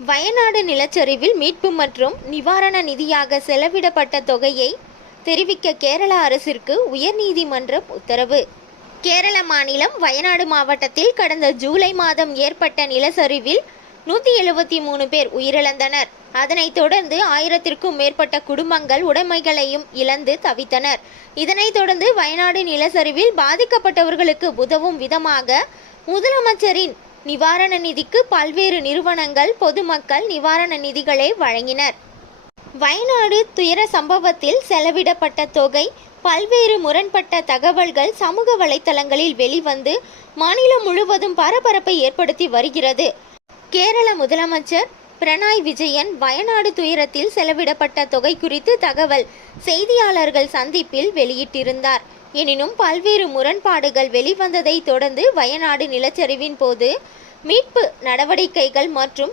வயநாடு நிலச்சரிவில் மீட்பு மற்றும் நிவாரண நிதியாக செலவிடப்பட்ட தொகையை தெரிவிக்க கேரள அரசிற்கு உயர்நீதிமன்றம் உத்தரவு. கேரள மாநிலம் வயநாடு மாவட்டத்தில் கடந்த ஜூலை மாதம் ஏற்பட்ட நிலச்சரிவில் 173 பேர் உயிரிழந்தனர். அதனைத் தொடர்ந்து 1000க்கும் மேற்பட்ட குடும்பங்கள் உடைமைகளையும் இழந்து தவித்தனர். இதனைத் தொடர்ந்து வயநாடு நிலச்சரிவில் பாதிக்கப்பட்டவர்களுக்கு உதவும் விதமாக முதலமைச்சரின் நிவாரண நிதிக்கு பல்வேறு நிறுவனங்கள் பொதுமக்கள் நிவாரண நிதிகளை வழங்கினர். வயநாடு துயர சம்பவத்தில் செலவிடப்பட்ட தொகை பல்வேறு முரண்பட்ட தகவல்கள் சமூக வலைத்தளங்களில் வெளிவந்து மாநிலம் முழுவதும் பரபரப்பை ஏற்படுத்தி வருகிறது. கேரள முதலமைச்சர் பினராயி விஜயன் வயநாடு துயரத்தில் செலவிடப்பட்ட தொகை குறித்து தகவல் செய்தியாளர்கள் சந்திப்பில் வெளியிட்டிருந்தார். எனினும் பல்வேறு முரண்பாடுகள் வெளிவந்ததை தொடர்ந்து வயநாடு நிலச்சரிவின் போது மீட்பு நடவடிக்கைகள் மற்றும்